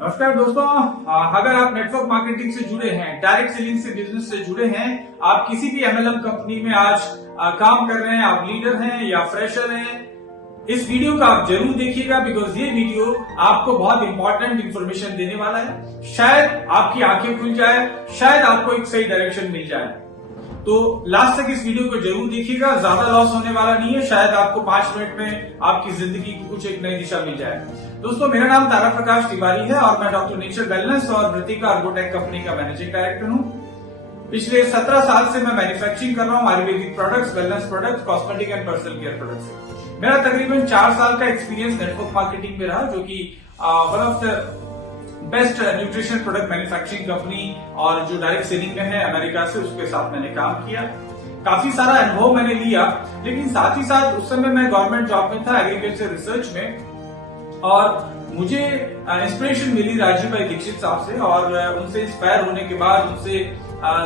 नमस्कार दोस्तों, अगर आप नेटवर्क मार्केटिंग से जुड़े हैं, डायरेक्ट सेलिंग से बिजनेस से जुड़े हैं, आप किसी भी एमएलएम कंपनी में आज काम कर रहे हैं, आप लीडर हैं या फ्रेशर हैं, इस वीडियो का आप जरूर देखिएगा बिकॉज ये वीडियो आपको बहुत इंपॉर्टेंट इंफॉर्मेशन देने वाला है। शायद आपकी आंखें खुल जाए, शायद आपको एक सही डायरेक्शन मिल जाए। तो लास्ट तक इस वीडियो को जरूर देखिएगा, ज्यादा लॉस होने वाला नहीं है। शायद आपको 5 मिनट में आपकी जिंदगी को कुछ एक नई दिशा मिल जाए। दोस्तों, मेरा नाम तारा प्रकाश तिवारी है और मैं डॉक्टर नेचर वेलनेस और वृत्तिका अर्गोटेक कंपनी का मैनेजिंग डायरेक्टर हूँ। पिछले 17 साल से मैं मैन्युफैक्चरिंग कर रहा हूँ Ayurvedic products, wellness products, cosmetic and personal care products. मेरा तकरीबन 4 साल का एक्सपीरियंस नेटवर्क मार्केटिंग में रहा, जो कि one of the best nutrition product manufacturing company और जो डायरेक्ट सेलिंग में है अमेरिका से, उसके साथ मैंने काम किया। काफी सारा अनुभव मैंने लिया, लेकिन साथ ही साथ उस समय मैं गवर्नमेंट जॉब में था एग्रीकल्चर रिसर्च में, और मुझे इंस्पिरेशन मिली राजीव भाई दीक्षित साहब से, और उनसे इंस्पायर होने के बाद, उनसे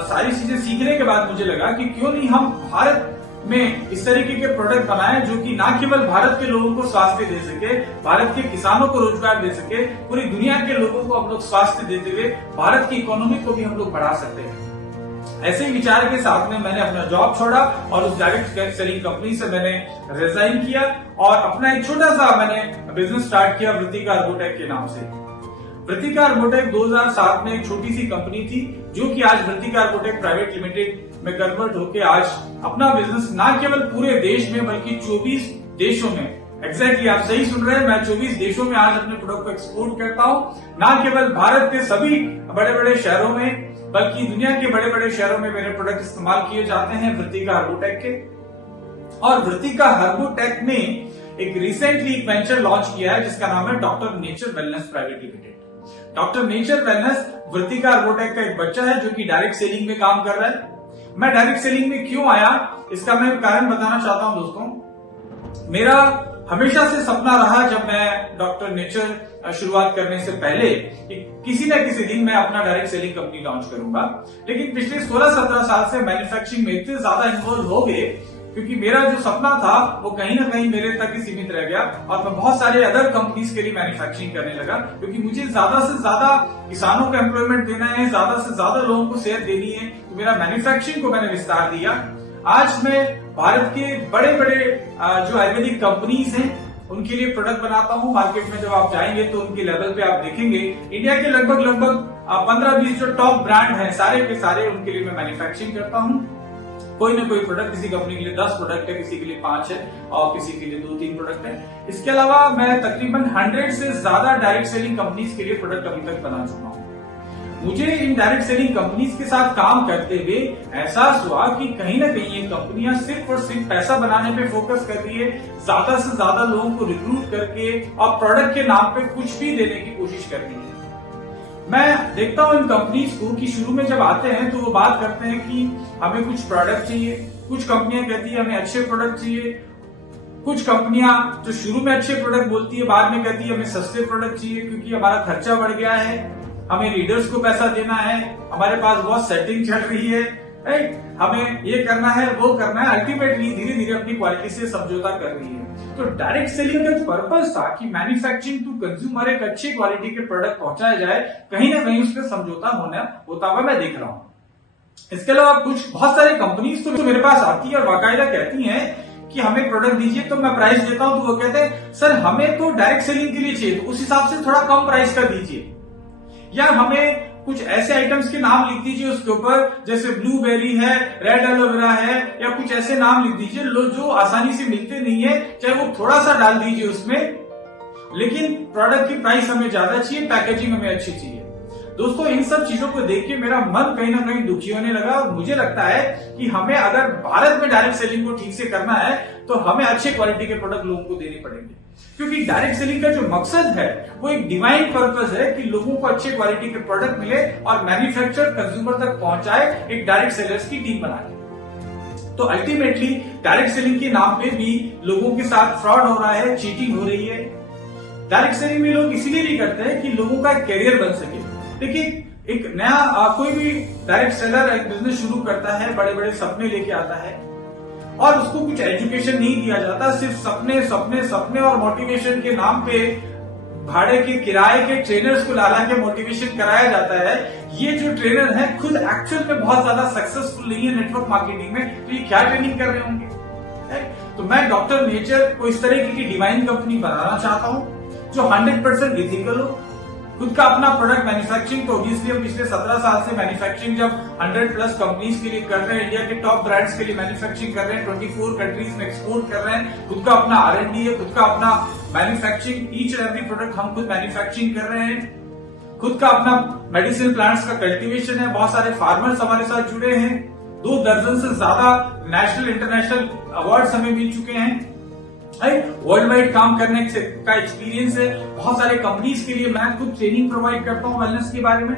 सारी चीजें सीखने के बाद मुझे लगा कि क्यों नहीं हम भारत में इस तरीके के प्रोडक्ट बनाए जो कि न केवल भारत के लोगों को स्वास्थ्य दे सके, भारत के किसानों को रोजगार दे सके, पूरी दुनिया के लोगों को हम लोग स्वास्थ्य देते हुए भारत की इकोनॉमी को भी हम लोग बढ़ा सकते हैं। ऐसे ही विचार के साथ में मैंने अपना जॉब छोड़ा और उस डायरेक्ट सेलिंग कंपनी से मैंने रिजाइन किया और अपना एक छोटा सा मैंने बिजनेस स्टार्ट किया वृत्तिका अर्गोटेक के नाम से। वृत्तिका अर्गोटेक 2007 में एक छोटी सी कंपनी थी जो कि आज वृत्तिका अर्गोटेक प्राइवेट लिमिटेड में कन्वर्ट होकर आज अपना बिजनेस न केवल पूरे देश में बल्कि 24 देशों में, एग्जैक्टली आप सही सुन रहे हैं, मैं 24 देशों में आज अपने प्रोडक्ट को एक्सपोर्ट करता हूं। न केवल भारत के सभी बड़े बड़े शहरों में बल्कि दुनिया के बड़े बड़े शहरों में मेरे प्रोडक्ट इस्तेमाल किए जाते हैं वृत्तिका अर्गोटेक के। और वृत्तिका अर्गोटेक ने एक रिसेंटली एक वेंचर लॉन्च किया है जिसका नाम है doctor nature wellness private limited. Doctor nature wellness Vrittika Argotech का एक बच्चा है जो कि डायरेक्ट सेलिंग में काम कर रहा है। मैं डायरेक्ट सेलिंग में क्यों आया, इसका मैं कारण बताना चाहता हूं दोस्तों। मेरा हमेशा से सपना रहा, जब मैं डॉक्टर नेचर शुरुआत करने से पहले, कि किसी न किसी दिन मैं अपना डायरेक्ट सेलिंग कंपनी लॉन्च करूंगा। लेकिन पिछले 16-17 साल से मैन्युफैक्चरिंग में इतने ज्यादा इन्वॉल्व हो गए क्योंकि मेरा जो सपना था वो कहीं ना कहीं मेरे तक ही सीमित रह गया और मैं बहुत सारे अदर कंपनीज के लिए मैन्युफैक्चरिंग करने लगा, क्योंकि मुझे ज्यादा से ज्यादा किसानों को एम्प्लॉयमेंट देना है, ज्यादा से ज्यादा लोगों को सेहत देनी है। तो मेरा मैन्युफैक्चरिंग को मैंने विस्तार दिया। आज मैं भारत के बड़े बड़े जो आयुर्वेदिक कंपनीज हैं उनके लिए प्रोडक्ट बनाता हूँ। मार्केट में जब आप जाएंगे तो उनके लेवल पे आप देखेंगे इंडिया के लगभग 15-20 जो टॉप ब्रांड हैं सारे के सारे, उनके लिए मैं मैन्युफैक्चरिंग करता हूँ। कोई ना कोई प्रोडक्ट, किसी कंपनी के लिए 10 प्रोडक्ट है, किसी के लिए 5 है और किसी के लिए 2-3 प्रोडक्ट है। इसके अलावा मैं तकरीबन 100 से ज्यादा डायरेक्ट सेलिंग कंपनीज के लिए प्रोडक्ट अभी तक बना चुका हूँ। मुझे इन डायरेक्ट सेलिंग कंपनीज के साथ काम करते हुए एहसास हुआ कि कहीं ना कहीं ये कंपनियां सिर्फ और सिर्फ पैसा बनाने पे फोकस कर रही है, ज्यादा से ज्यादा लोगों को रिक्रूट करके और प्रोडक्ट के नाम पे कुछ भी देने की कोशिश कर रही है। मैं देखता हूं इन कंपनीज को कि शुरू में जब आते हैं तो वो बात करते हैं कि हमें कुछ प्रोडक्ट चाहिए, कुछ कंपनियां कहती है हमें अच्छे प्रोडक्ट चाहिए, कुछ कंपनियां जो शुरू में अच्छे प्रोडक्ट बोलती है बाद में कहती है हमें सस्ते प्रोडक्ट चाहिए क्योंकि हमारा खर्चा बढ़ गया है, हमें लीडर्स को पैसा देना है, हमारे पास बहुत सेटिंग चल रही है, हमें ये करना है वो करना है। अल्टीमेटली धीरे धीरे अपनी क्वालिटी से समझौता कर रही है। तो डायरेक्ट सेलिंग का जो पर्पस था कि मैन्युफैक्चरिंग टू कंज्यूमर एक अच्छी क्वालिटी के प्रोडक्ट पहुंचाया जाए, कहीं ना कहीं उसका समझौता होता हुआ मैं देख रहा हूँ। इसके अलावा कुछ बहुत सारी कंपनीज तो मेरे पास आती है और बाकायदा कहती हैं कि हमें प्रोडक्ट दीजिए, तो मैं प्राइस देता हूं तो वो कहते हैं सर हमें तो डायरेक्ट सेलिंग के लिए चाहिए, तो उस हिसाब से थोड़ा कम प्राइस का दीजिए, या हमें कुछ ऐसे आइटम्स के नाम लिख दीजिए उसके ऊपर, जैसे ब्लूबेरी है, रेड एलोवेरा है, या कुछ ऐसे नाम लिख दीजिए जो आसानी से मिलते नहीं है, चाहे वो थोड़ा सा डाल दीजिए उसमें, लेकिन प्रोडक्ट की प्राइस हमें ज्यादा चाहिए, पैकेजिंग हमें अच्छी चाहिए। दोस्तों, इन सब चीजों को देख के मेरा मन कहीं ना कहीं दुखी होने लगा और मुझे लगता है कि हमें अगर भारत में डायरेक्ट सेलिंग को ठीक से करना है तो हमें अच्छे क्वालिटी के प्रोडक्ट लोगों को देने पड़ेंगे, क्योंकि डायरेक्ट सेलिंग का जो मकसद है वो एक डिवाइन पर्पस है कि लोगों को अच्छे क्वालिटी के प्रोडक्ट मिले और मैन्युफैक्चर कंज्यूमर तक पहुंचाए एक डायरेक्ट सेलर्स की टीम बना के। तो अल्टीमेटली डायरेक्ट सेलिंग के नाम पे भी लोगों के साथ फ्रॉड हो रहा है, चीटिंग हो रही है। डायरेक्ट सेलिंग में लोग इसलिए भी करते हैं कि लोगों का कैरियर बन सके। देखिए, एक नया कोई भी डायरेक्ट सेलर एक बिजनेस शुरू करता है, बड़े बड़े सपने लेके आता है और उसको कुछ एजुकेशन नहीं दिया जाता, सिर्फ सपने सपने सपने और मोटिवेशन के नाम पे भाड़े के किराए के ट्रेनर्स को ला के मोटिवेशन कराया जाता है, ये जो ट्रेनर है खुद एक्चुअल में बहुत ज्यादा सक्सेसफुल नहीं है नेटवर्क मार्केटिंग में, तो ये क्या ट्रेनिंग कर रहे होंगे? तो मैं डॉक्टर नेचर को इस तरह की डिवाइन कंपनी बनाना चाहता हूं जो 100% इथिकल हो, खुद का अपना प्रोडक्ट मैन्युफैक्चरिंग, तो ऑब्वियसली हम पिछले 17 साल से मैन्युफैक्चरिंग जब 100+ कंपनीज के लिए कर रहे हैं, इंडिया के टॉप ब्रांड्स के लिए मैन्युफैक्चरिंग कर रहे हैं, 24 कंट्रीज में एक्सपोर्ट कर रहे हैं, खुद का अपना R&D है, खुद का अपना manufacturing, each and every product हम खुद मैन्युफैक्चरिंग कर रहे हैं, खुद का अपना मेडिसिन प्लांट्स का कल्टीवेशन है, बहुत सारे फार्मर्स हमारे साथ जुड़े हैं, 2 दर्जन से ज्यादा नेशनल इंटरनेशनल अवार्ड्स हमें मिल चुके हैं, वर्ल्ड वाइड काम करने का एक्सपीरियंस है, बहुत सारे कंपनीज के लिए मैं खुद ट्रेनिंग प्रोवाइड करता हूं वेलनेस के बारे में,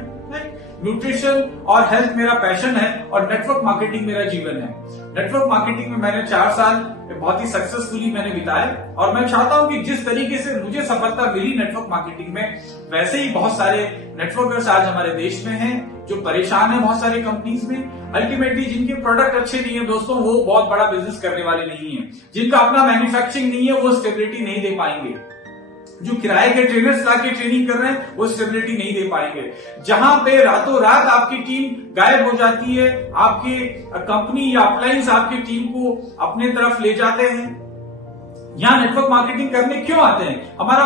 न्यूट्रिशन और हेल्थ मेरा पैशन है और नेटवर्क मार्केटिंग मेरा जीवन है। नेटवर्क मार्केटिंग में मैंने 4 साल बहुत ही सक्सेसफुली मैंने बिताए और मैं चाहता हूं कि जिस तरीके से मुझे सफलता मिली नेटवर्क मार्केटिंग में, वैसे ही बहुत सारे नेटवर्कर्स आज हमारे देश में हैं जो परेशान है बहुत सारी कंपनीज में। अल्टीमेटली जिनके प्रोडक्ट अच्छे नहीं है दोस्तों, वो बहुत बड़ा बिजनेस करने वाले नहीं है, जिनका अपना मैन्युफैक्चरिंग नहीं है वो स्टेबिलिटी नहीं दे पाएंगे, जो किराए के ट्रेनर्स लाके ट्रेनिंग कर रहे हैं वो स्टेबिलिटी नहीं दे पाएंगे, जहां पे रातों रात आपकी टीम गायब हो जाती है, आपकी कंपनी या अपलाइंस आपकी टीम को अपने तरफ ले जाते हैं। यहां नेटवर्क मार्केटिंग करने क्यों आते हैं? हमारा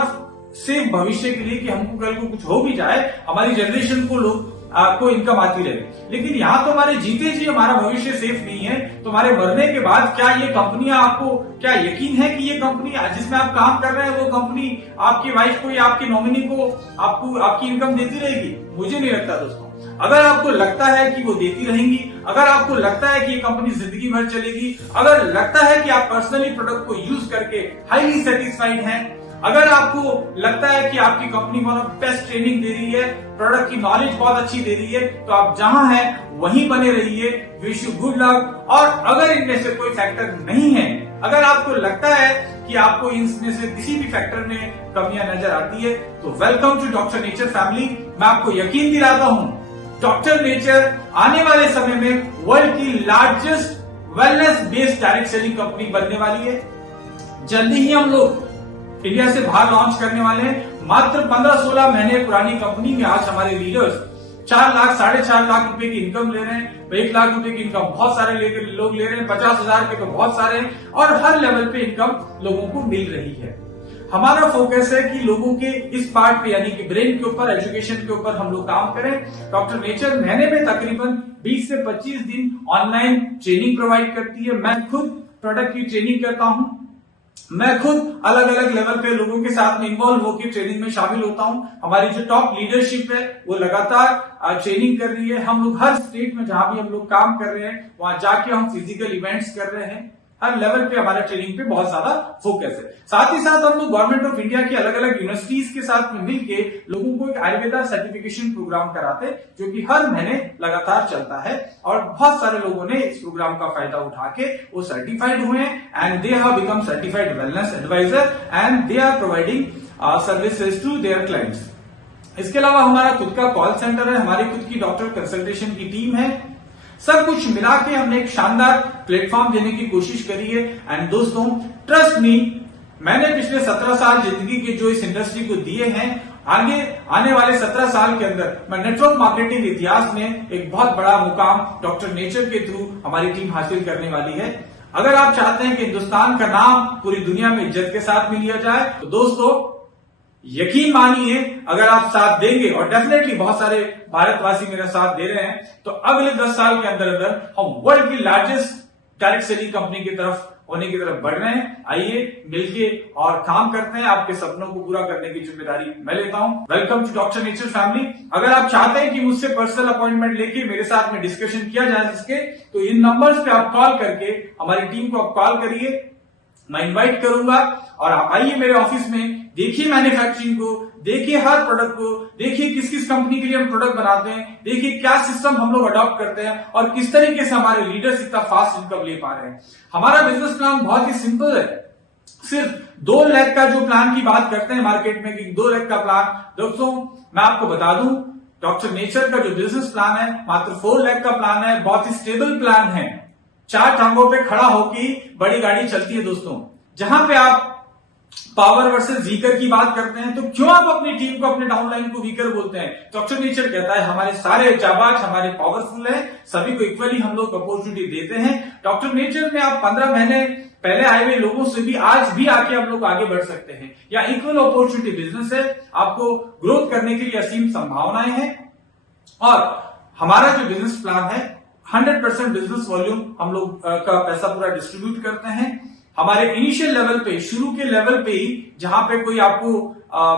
सेफ भविष्य के लिए कि हमको कल को कुछ हो भी जाए, हमारी जनरेशन को लोग आपको इनकम आती रहे, लेकिन यहाँ तो हमारे जीते जी हमारा भविष्य सेफ नहीं है, तो हमारे मरने के बाद क्या ये कंपनियां, आपको क्या यकीन है कि ये कंपनी जिसमें आप काम कर रहे हैं वो कंपनी आपकी वाइफ को या आपके नॉमिनी को आपको आपकी इनकम देती रहेगी? मुझे नहीं लगता दोस्तों। अगर आपको लगता है कि वो देती रहेंगी, अगर आपको लगता है कि ये कंपनी जिंदगी भर चलेगी, अगर लगता है कि आप पर्सनली प्रोडक्ट को यूज करके हाईली सेटिस्फाइड हैं, अगर आपको लगता है कि आपकी company one of best training दे रही है, प्रोडक्ट की नॉलेज बहुत अच्छी दे रही है, तो आप जहां हैं वहीं बने रहिए। Wish you good luck. और अगर इनमें से कोई फैक्टर नहीं है, अगर आपको लगता है कि आपको इनमें से किसी भी फैक्टर में कमियां नजर आती है, तो welcome to Doctor Nature family. मैं आपको यकीन दिलाता हूं, डॉक्टर नेचर आने वाले समय में वर्ल्ड की largest wellness based direct selling company बनने वाली है। जल्दी ही हम लोग इंडिया से बाहर लॉन्च करने वाले हैं। मात्र 15-16 महीने पुरानी कंपनी में आज हमारे लीडर्स 4 लाख 4.5 लाख रुपए की इनकम ले रहे हैं। 1 लाख रुपए की इनकम बहुत सारे लोग ले रहे हैं, 50,000 के तो बहुत सारे हैं, और हर लेवल पे इनकम लोगों को मिल रही है। हमारा फोकस है कि लोगों के इस पार्ट पे यानी कि ब्रेन के ऊपर, एजुकेशन के ऊपर हम लोग काम करें। डॉक्टर नेचर महीने में तकरीबन 20 से 25 दिन ऑनलाइन ट्रेनिंग प्रोवाइड करती है। मैं खुद प्रोडक्ट की ट्रेनिंग करता हूं, मैं खुद अलग अलग लेवल पे लोगों के साथ में इन्वॉल्व होकर ट्रेनिंग में शामिल होता हूं। हमारी जो टॉप लीडरशिप है वो लगातार ट्रेनिंग कर रही है। हम लोग हर स्टेट में जहां भी हम लोग काम कर रहे हैं वहां जाके हम फिजिकल इवेंट्स कर रहे हैं। हर लेवल पे हमारा ट्रेनिंग पे बहुत ज्यादा फोकस है। साथ ही साथ हम लोग गवर्नमेंट ऑफ इंडिया की अलग अलग यूनिवर्सिटीज के साथ में मिलके लोगों को एक आयुर्वेदा सर्टिफिकेशन प्रोग्राम कराते हैं, जो कि हर महीने लगातार चलता है, और बहुत सारे लोगों ने इस प्रोग्राम का फायदा उठा के वो सर्टिफाइड हुए हैं and they have become certified wellness adviser and they are providing services to their clients. इसके अलावा हमारा खुद का कॉल सेंटर है, हमारी खुद की डॉक्टर कंसल्टेशन की टीम है। सब कुछ मिला के हमने एक शानदार प्लेटफॉर्म देने की कोशिश करी है। एंड दोस्तों ट्रस्ट मी, मैंने पिछले 17 साल जिंदगी के जो इस इंडस्ट्री को दिए हैं, आगे आने वाले 17 साल के अंदर मैं नेटवर्क मार्केटिंग इतिहास में एक बहुत बड़ा मुकाम डॉक्टर नेचर के थ्रू हमारी टीम हासिल करने वाली है। अगर आप चाहते हैं कि हिंदुस्तान का नाम पूरी दुनिया में इज्जत के साथ में लिया जाए, तो दोस्तों यकीन मानिए, अगर आप साथ देंगे, और डेफिनेटली बहुत सारे भारतवासी मेरा साथ दे रहे हैं, तो अगले 10 साल के अंदर अंदर हम वर्ल्ड की लार्जेस्ट डायरेक्ट सेलिंग कंपनी की तरफ होने की तरफ बढ़ रहे हैं। आइए मिलके और काम करते हैं। आपके सपनों को पूरा करने की जिम्मेदारी मैं लेता हूं। Welcome to Doctor Nature family. अगर आप चाहते हैं कि मुझसे पर्सनल अपॉइंटमेंट लेके मेरे साथ में डिस्कशन किया जाए इसके, तो इन नंबर्स पे आप कॉल करके हमारी टीम को आप कॉल करिए, मैं इनवाइट करूंगा और आप आइए मेरे ऑफिस में, देखिए मैन्युफैक्चरिंग को, देखिए हर प्रोडक्ट को, देखिए किस किस कंपनी के लिए हम प्रोडक्ट बनाते हैं, देखिए क्या सिस्टम हम लोग अडॉप्ट करते हैं और किस तरीके से हमारे लीडर्स इतना फास्ट इनकम ले पा रहे हैं। हमारा बिजनेस प्लान बहुत ही सिंपल है। सिर्फ 2 लाख का जो प्लान की बात करते हैं मार्केट में कि 2 लाख का प्लान, दोस्तों मैं आपको बता दूं, डॉक्टर नेचर का जो बिजनेस प्लान है मात्र 4 लाख का प्लान है। बहुत ही स्टेबल प्लान है। 4 टांगों पे खड़ा होकर बड़ी गाड़ी चलती है दोस्तों। जहां पे आप पावर वर्सेस वीकर की बात करते हैं, तो क्यों आप अपनी टीम को, अपने डाउनलाइन को वीकर बोलते हैं? डॉक्टर नेचर कहता है हमारे सारे जाबाज हमारे पावरफुल हैं, सभी को इक्वली हम लोग अपॉर्चुनिटी देते हैं। डॉक्टर नेचर में आप 15 महीने पहले आए हुए लोगों से भी आज भी आके हम लोग आगे बढ़ सकते हैं। या इक्वल अपॉर्चुनिटी बिजनेस है, आपको ग्रोथ करने के लिए असीम संभावनाएं हैं। और हमारा जो बिजनेस प्लान है 100% बिजनेस वॉल्यूम हम लोग का पैसा पूरा डिस्ट्रीब्यूट करते हैं। हमारे इनिशियल लेवल पे, शुरू के लेवल पे ही, जहां पे कोई आपको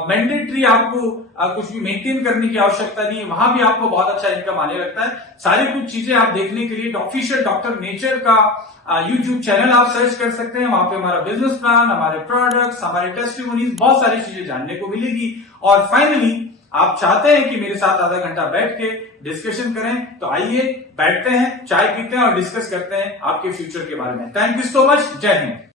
मैंडेटरी आपको कुछ भी मेंटेन करने की आवश्यकता नहीं है, वहां भी आपको बहुत अच्छा इनकम आने लगता है। सारी कुछ चीजें आप देखने के लिए ऑफिशियल डॉक्टर नेचर का यूट्यूब चैनल आप सर्च कर सकते हैं। वहां पे हमारा बिजनेस प्लान, हमारे प्रोडक्ट्स, हमारे टेस्टिमोनीज, बहुत सारी चीजें जानने को मिलेगी। और फाइनली आप चाहते हैं कि मेरे साथ आधा घंटा बैठ के डिस्कशन करें, तो आइए बैठते हैं, चाय पीते हैं और डिस्कस करते हैं आपके फ्यूचर के बारे में। Thank you so much. जय हिंद।